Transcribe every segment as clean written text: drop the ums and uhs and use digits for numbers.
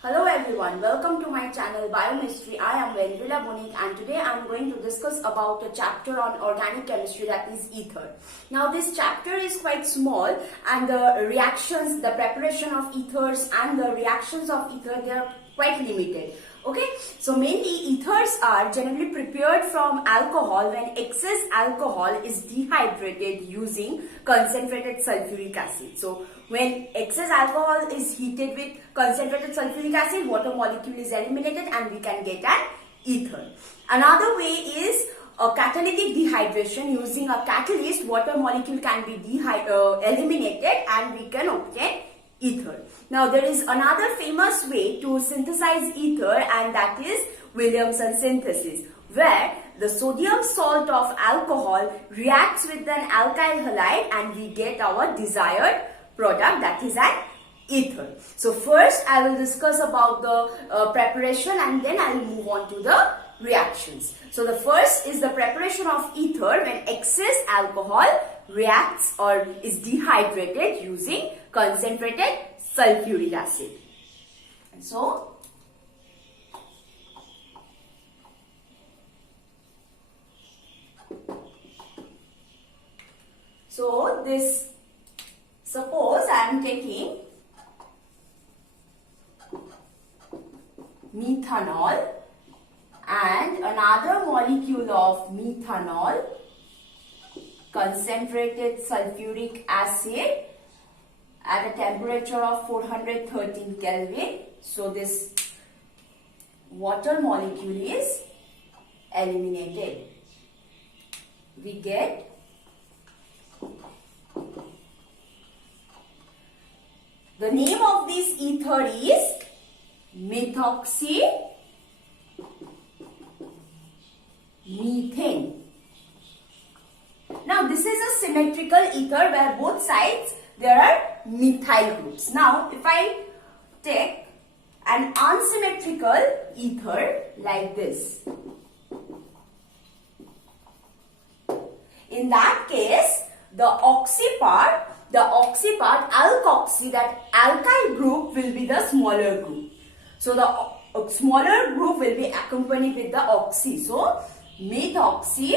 Hello everyone, welcome to my channel Biomystery. I am Vendrila Bonik and today I am going to discuss about a chapter on organic chemistry, that is ether. Now this chapter is quite small and the reactions, the preparation of ethers and the reactions of ether, they are quite limited. Okay, so mainly ethers are generally prepared from alcohol when excess alcohol is dehydrated using concentrated sulfuric acid. So when excess alcohol is heated with concentrated sulfuric acid, water molecule is eliminated and we can get an ether. Another way is a catalytic dehydration. Using a catalyst, water molecule can be eliminated and we can obtain ether. Now there is another famous way to synthesize ether, and that is Williamson synthesis, where the sodium salt of alcohol reacts with an alkyl halide and we get our desired product, that is an ether. So first I will discuss about the preparation and then I will move on to the reactions. So the first is the preparation of ether when excess alcohol reacts or is dehydrated using concentrated sulfuric acid. And so this, suppose I am taking methanol and another molecule of methanol, concentrated sulfuric acid at a temperature of 413 Kelvin. So this water molecule is eliminated. We get the name of this ether is methoxymethane. Now this is a symmetrical ether where both sides there are methyl groups. Now if I take an unsymmetrical ether like this, in that case the oxy part, alkoxy, that alkyl group will be the smaller group. So the smaller group will be accompanied with the oxy. So methoxy,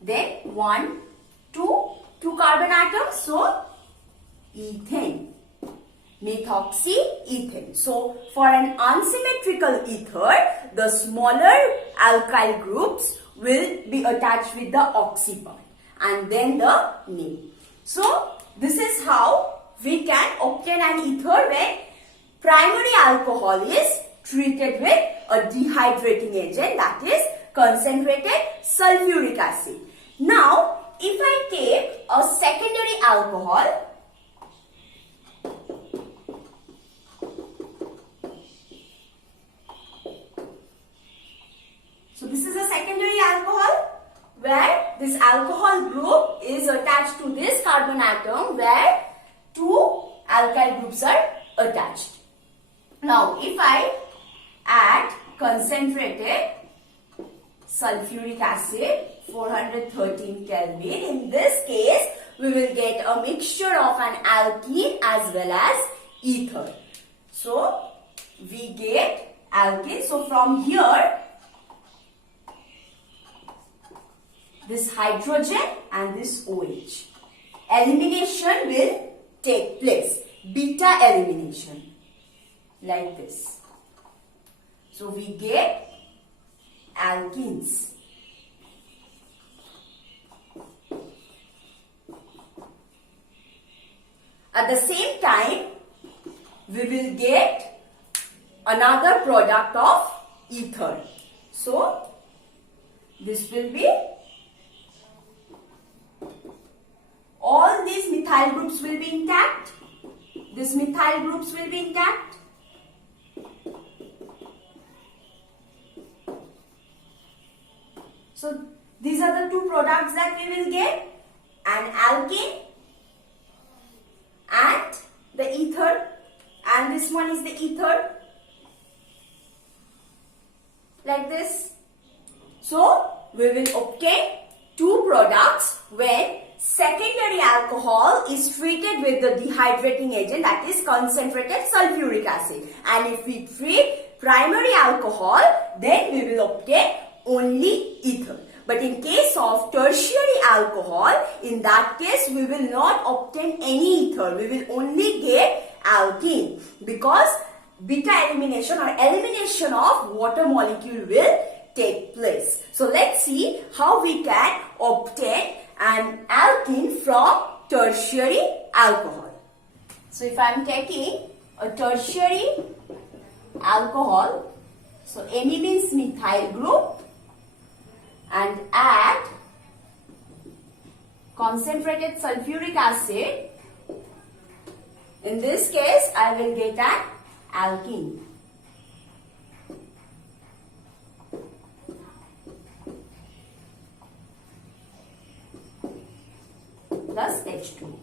then 1, 2 carbon atoms, so ethane, methoxyethane. So for an unsymmetrical ether, the smaller alkyl groups will be attached with the oxy part and then the name. So this is how we can obtain an ether when primary alcohol is treated with a dehydrating agent, that is concentrated sulfuric acid. Now if I take a secondary alcohol, so this is a secondary alcohol where this alcohol group is attached to this carbon atom where 2 alkyl groups are attached. Now if I add concentrated sulfuric acid 413 Kelvin, in this case we will get a mixture of an alkene as well as ether. So we get alkene. So from here this hydrogen and this OH, elimination will take place, beta elimination, like this. So we get alkenes. At the same time, we will get another product of ether. So this will be, all these methyl groups will be intact. These methyl groups will be intact. So these are the two products that we will get, an alkene and the ether, and this one is the ether, like this. So we will obtain two products when secondary alcohol is treated with the dehydrating agent, that is concentrated sulfuric acid. And if we treat primary alcohol, then we will obtain only ether. But in case of tertiary alcohol, in that case we will not obtain any ether. We will only get alkene, because beta elimination or elimination of water molecule will take place. So let's see how we can obtain an alkene from tertiary alcohol. So if I am taking a tertiary alcohol, so Me means methyl group, and add concentrated sulfuric acid, in this case I will get an alkene. Plus H2.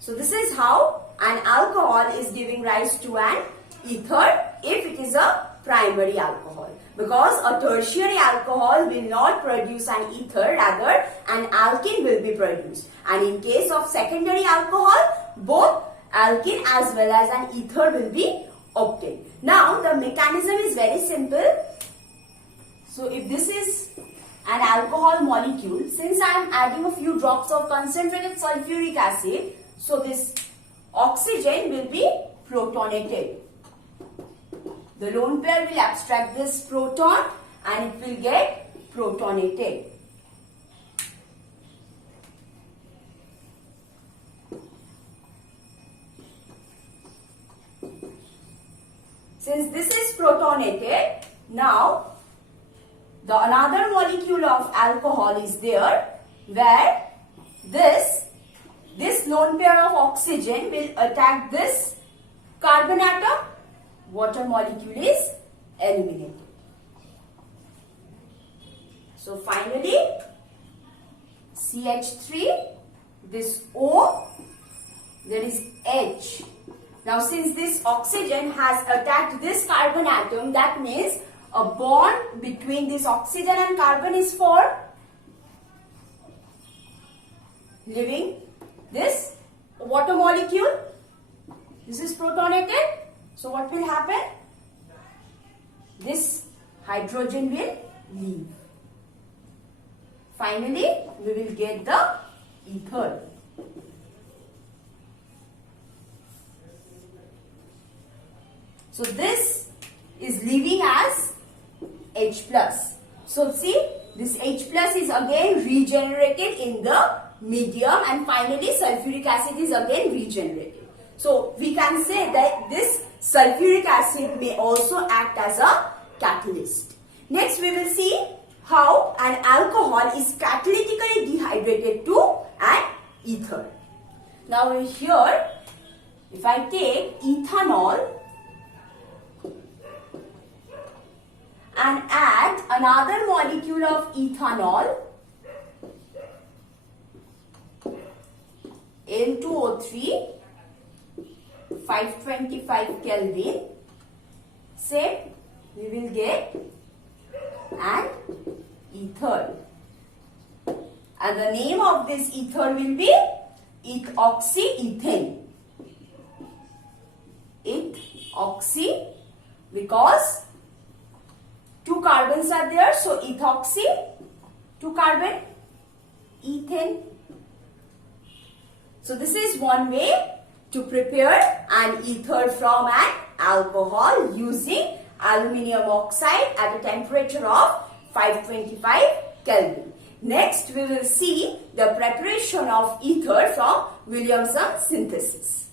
So this is how an alcohol is giving rise to an ether if it is a primary alcohol. Because a tertiary alcohol will not produce an ether, rather an alkene will be produced. And in case of secondary alcohol, both alkene as well as an ether will be obtained. Now the mechanism is very simple. So if this is an alcohol molecule, since I am adding a few drops of concentrated sulfuric acid, so this oxygen will be protonated. The lone pair will abstract this proton and it will get protonated. Since this is protonated, now the another molecule of alcohol is there, where this lone pair of oxygen will attack this carbon atom. Water molecule is eliminated. So finally, CH3, this O, there is H. Now since this oxygen has attacked this carbon atom, that means a bond between this oxygen and carbon is for leaving this water molecule. This is protonated. So what will happen? This hydrogen will leave. Finally, we will get the ether. So this is leaving as H plus. So see, this H plus is again regenerated in the medium, and finally sulfuric acid is again regenerated. So we can say that this sulfuric acid may also act as a catalyst. Next we will see how an alcohol is catalytically dehydrated to an ether. Now here, if I take ethanol and add another molecule of ethanol, N2O3, 525 Kelvin, say we will get an ether, and the name of this ether will be ethoxyethane. Ethoxy, because two carbons are there, so ethoxy, two carbon, ethane. So this is one way to prepare an ether from an alcohol using aluminium oxide at a temperature of 525 Kelvin. Next we will see the preparation of ether from Williamson synthesis.